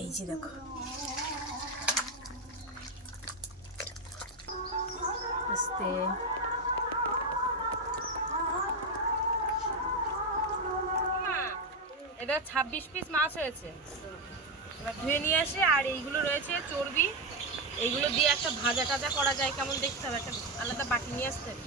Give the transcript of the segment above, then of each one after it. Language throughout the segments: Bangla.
এই যে দেখো। আস্তে। এটা ছাব্বিশ পিস মাছ হয়েছে। এবার ধুয়ে নিয়ে আসে, আর এইগুলো রয়েছে চর্বি। এইগুলো দিয়ে একটা ভাজা টাজা করা যায়, কেমন দেখতে হবে? একটা আলাদা বাটি নিয়ে আসতে। হবে।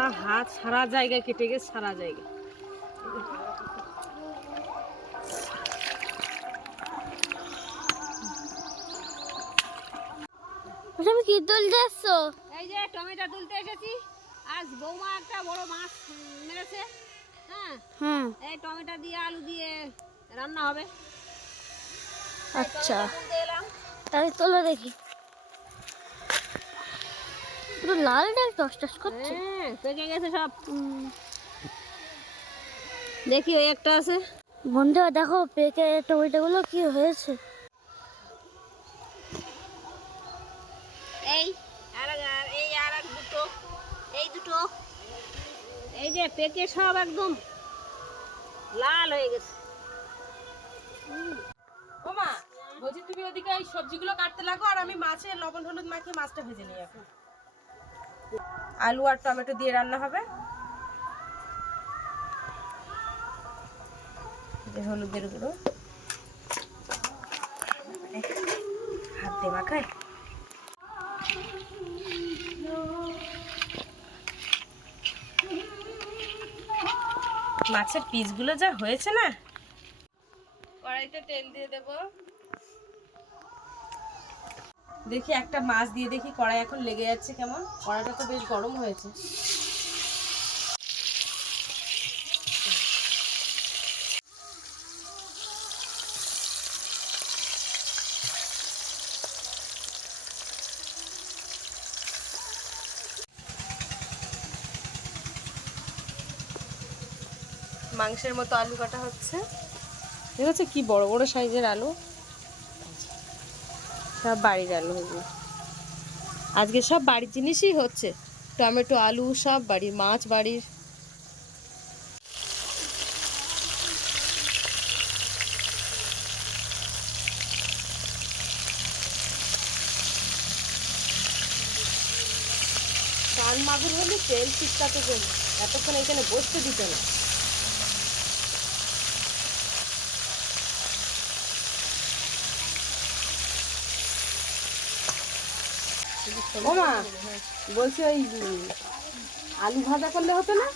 বাবা হাত সারা জায়গায় কেটে গেছে সারা জায়গায় তুমি কি তুলতে এসছো এই যে টমেটো তুলতে এসেছি। আজ বৌমা একটা বড় মাছ মেরেছে হ্যাঁ? হ্যাঁ। এই টমেটো দিয়ে আলু দিয়ে রান্না হবে। আচ্ছা। তাহলে তোলো দেখি। পুরো লাল ডাল টস টস করছে? হ্যাঁ পেকে গেছে সব। দেখি ওই একটা আছে। বন্ধুরা দেখো পেকে টমেটোগুলো কি হয়েছে? এই আর এই আর দুটো এই দুটো। এই যে পেকে সব একদম লাল হয়ে গেছে। ও মা বলছি তুমি ওদিকে এই সবজিগুলো কাটতে লাগো আর আমি মাছের লবণ হলুদ মাখিয়ে মাছটা ভেজে নিই এখন। আলু আর টমেটো দিয়ে রান্না হবে। হলুদের গুঁড়ো। হাত দিয়ে মাখায়। মাছের পিসগুলো যা হয়েছে না? কড়াইতে তেল দিয়ে দেব। দেখি একটা মাছ দিয়ে দেখি কড়াই এখন লেগে যাচ্ছে কেমন? কড়াইটা তো বেশ গরম হয়েছে। মাংসের মতো আলু কাটা হচ্ছে। ঠিক আছে কি বড় বড় সাইজের আলু। সব বাড়ির আলু এগুলো আজকে সব বাড়ির জিনিসই হচ্ছে। টমেটো, আলু, সব বাড়ির মাছ বাড়ির। মাগুর হলে তেল জন্য এতক্ষণ এখানে বসতে দিত না। ও মা বলছি ওই আলু ভাজা করলে হতো না?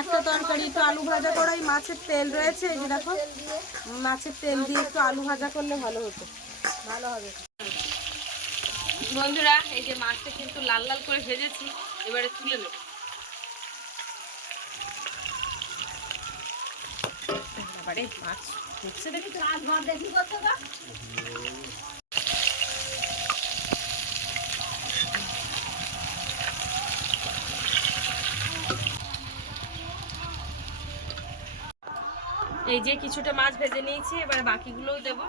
একটা তরকারি একটু আলু ভাজা করে মাছের তেল রয়েছে এই যে দেখো। মাছের তেল দিয়ে একটু আলু ভাজা করলে ভালো হতো। ভালো হবে। বন্ধুরা এই যে মাছটা কিন্তু লাল লাল করে ভেজেছি এবারে তুলে নেব। এবারে মাছ দেখছে দেখি আজ ভাত দেখি কত এই যে কিছুটা মাছ ভেজে নিয়েছি, এবারে বাকিগুলোও দেব।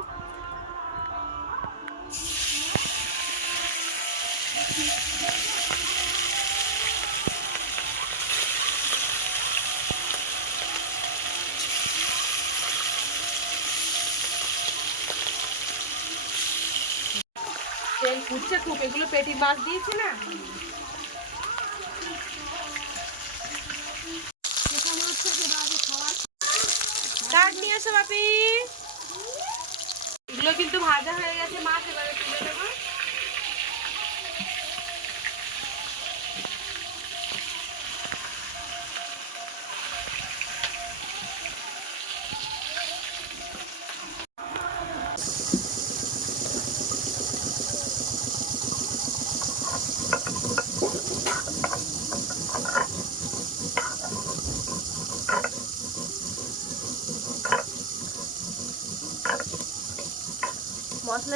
তেল ফুটছে খুব, এগুলো পেটি মাছ দিয়েছি না? এসো বাপি। এগুলো কিন্তু ভাজা হয়ে গেছে মাছ এবারে তুলে নেব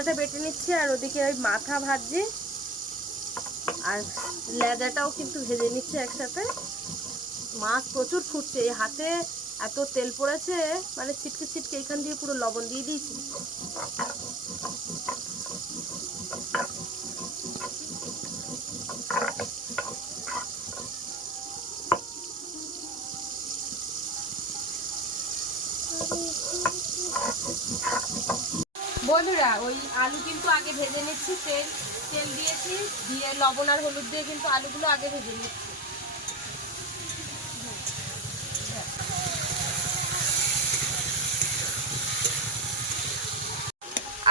মশলাটা বেটে নিচ্ছি আর ওদিকে ওই মাথা ভাজছি আর লেদাটাও কিন্তু ভেজে নিচ্ছে একসাথে। মাছ প্রচুর ফুটছে, এই হাতে এত তেল পড়েছে মানে ছিটকে ছিটকে এখান দিয়ে পুরো লবণ দিয়ে দিয়েছি। বন্ধুরা ওই আলু কিন্তু আগে ভেজে নিচ্ছি, তেল তেল দিয়েছি, দিয়ে লবণ আর হলুদ দিয়ে কিন্তু আলুগুলো আগে ভেজে নিচ্ছি।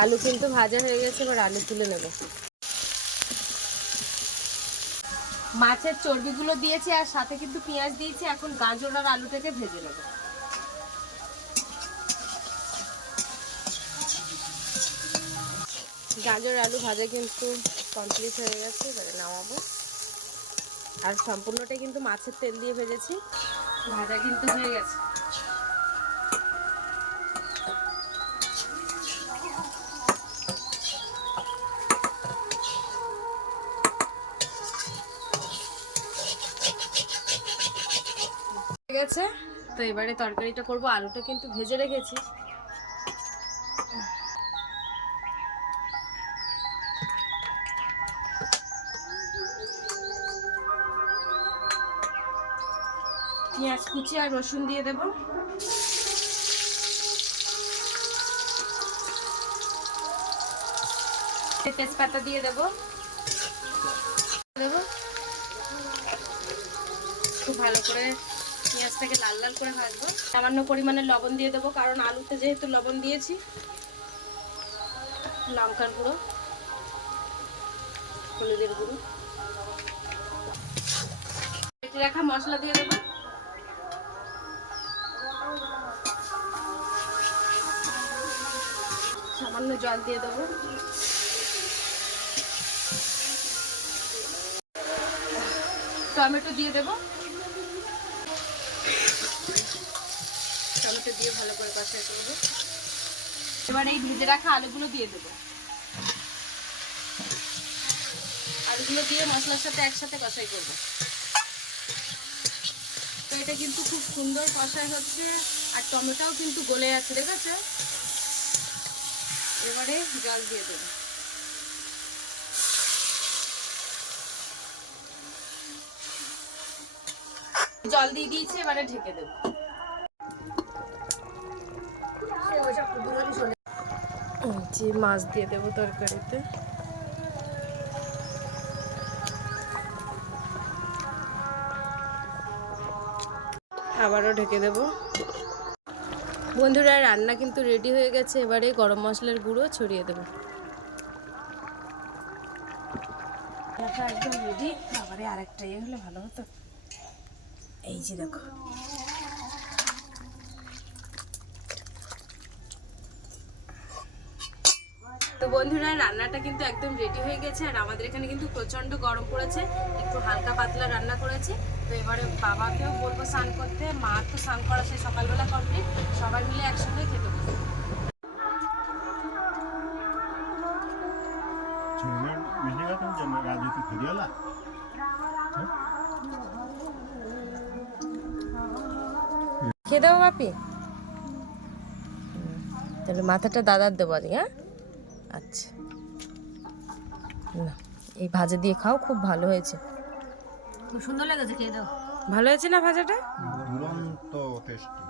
আলু কিন্তু ভাজা হয়ে গেছে, এবার আলু তুলে নেব। মাছের চর্বিগুলো দিয়েছি আর সাথে কিন্তু পেঁয়াজ দিয়েছি, এখন গাজর আর আলুটাকে ভেজে নেব। গাজর, আলু ভাজা কিন্তু কমপ্লিট হয়ে গেছে, এবারে নামাবো। আর সম্পূর্ণটা কিন্তু মাছের তেল দিয়ে ভেজেছি, ভাজা কিন্তু হয়ে গেছে। গেছে, তো এবারে তরকারিটা করব। আলুটা কিন্তু ভেজে রেখেছি। আর রসুন দিয়ে দেব। তেজপাতা দিয়ে দেব। দেব। খুব ভালো করে পেঁয়াজটাকে লাল লাল করে ভাজবো। সামান্য পরিমাণে লবণ দিয়ে দেবো, কারণ আলুতে যেহেতু লবণ দিয়েছি, লঙ্কার গুঁড়ো, হলুদের গুঁড়ো। রাখা মশলা দিয়ে দেবো। সামান্য জল দিয়ে দেবো। টমেটো দিয়ে দেবো। টমেটো দিয়ে ভালো করে কষাই করব। এবার এই ভেজে রাখা আলুগুলো দিয়ে দেবো। আলুগুলো দিয়ে মশলার সাথে একসাথে কষাই করব। তো এটা কিন্তু খুব সুন্দর কষাই হচ্ছে, আর টমেটোও কিন্তু গলে যাচ্ছে দেখেছ এবারে জল দিয়ে দেবো। জল দিয়ে দিয়েছি এবারে ঢেকে দেবো। যে মাছ দিয়ে দেবো তরকারিতে। আবারও ঢেকে দেবো। বন্ধুরা, রান্না কিন্তু রেডি হয়ে গেছে। এবারে গরম মশলার গুঁড়ো ছড়িয়ে দেবো। একদম রেডি আবার আরেকটা ইয়ে হলে ভালো হতো। এই যে দেখো। তো বন্ধুরা, রান্নাটা কিন্তু একদম রেডি হয়ে গেছে আর আমাদের এখানে কিন্তু প্রচণ্ড গরম পড়েছে, একটু হালকা পাতলা রান্না করেছি। তো এবারে বাবাকেও বলব স্নান করতে মা তো স্নান করা সেই সকালবেলা কমপ্লিট সবাই মিলে একসঙ্গে খেতে বসবো খেয়ে দেবো বাপি? তাহলে মাথাটা দাদার দেবো আজকে হ্যাঁ? আচ্ছা। না এই ভাজা দিয়ে খাও খুব ভালো হয়েছে। খুব সুন্দর লেগেছে খেয়ে দাও। ভালো হয়েছে না ভাজাটা? দুরন্ত টেস্টি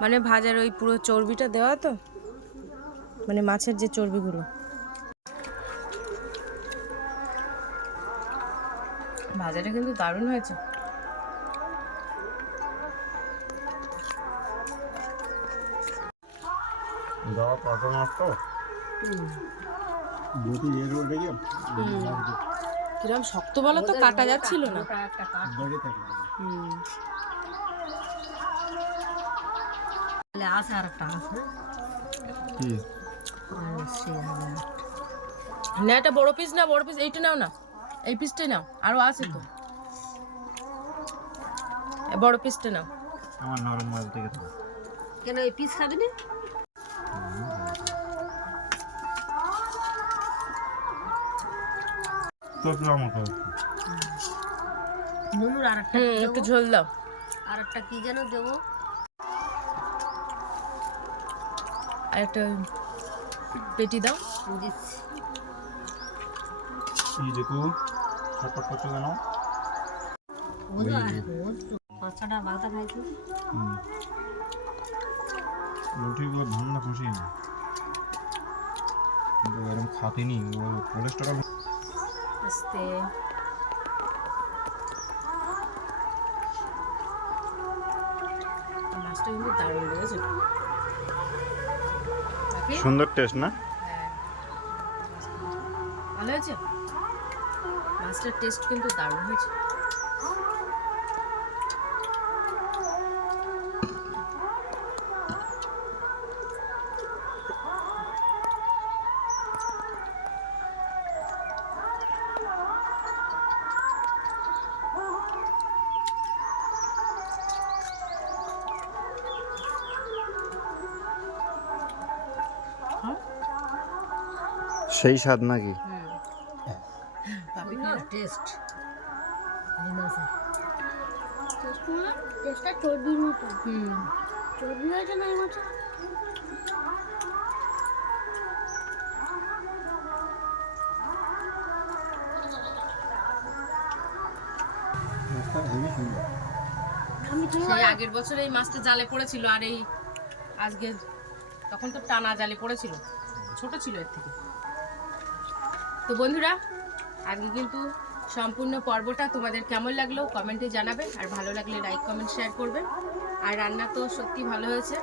মানে ভাজার ওই পুরো চর্বিটা দেওয়া তো? মানে মাছের যে চর্বিগুলো। ভাজাটা কিন্তু দারুণ হয়েছে। দেওয়া কত মাছ তো। কিরম শক্ত বলো তো কাটা যাচ্ছিল না। দাঁড়িয়ে থাকে। হুম আছে আর একটা আছে না এটা বড় পিস না বড় পিস এইটা নাও না। এই পিসটাই নাও আরও আছে তো। বড় পিসটা নাও। আমার নরম মাছ থেকে কেন এই পিস খাবি না? কেমন মতো নুনুর আর একটা ঝোল দাও। আর একটা কি যেন দেবো? আর একটা পেটি দাও। দিচ্ছি। এই দেখো? ছটপট করছ কেন বুঝো পাঁচ ছটা বাগদা খাইছি। হুম। রুটিগুলো ধান্না খুশি। না কিন্তু এরকম কোলেস্টেরল আস্তে মাছটা কিন্তু দারুণ লেগেছে? সুন্দর টেস্ট না হ্যাঁ। ভালো হয়েছে মাছটার টেস্ট কিন্তু দারুণ হয়েছে সেই স্বাদ নাকি? টেস্ট। টেস্টটা চর্বির মতো। চর্বি হয়েছে না এই মাছে সেই আগের বছর এই মাছটা জালে পড়েছিল আর এই আজকে তখন তো টানা জালে পড়েছিল। ছোট ছিল এর থেকে। তো বন্ধুরা আজকে কিন্তু সম্পূর্ণ পর্বটা তোমাদের কেমন লাগল কমেন্টে জানাবে আর ভালো লাগলে লাইক কমেন্ট শেয়ার করবে। আর রান্না তো সত্যি ভালো হয়েছে।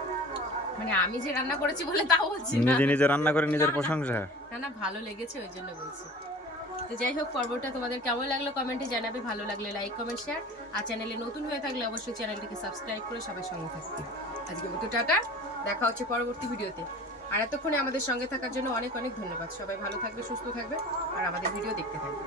মানে আমি যে রান্না করেছি বলে তাও বলছি না। নিজে নিজে রান্না করে নিজের প্রশংসা। না না ভালো লেগেছে ওই জন্য বলছি। তো যাই হোক পর্বটা তোমাদের কেমন লাগল কমেন্টে জানাবে ভালো লাগলে লাইক কমেন্ট শেয়ার। আর চ্যানেলে নতুন হয়ে থাকলে অবশ্যই চ্যানেলটিকে সাবস্ক্রাইব করে সবাই সঙ্গে থাকবে। আজকে মতো টাটা দেখা হচ্ছে পরবর্তী ভিডিওতে। আর এতক্ষণে আমাদের সঙ্গে থাকার জন্য অনেক অনেক ধন্যবাদ। সবাই ভালো থাকবে, সুস্থ থাকবে, আর আমাদের ভিডিও দেখতে থাকবে।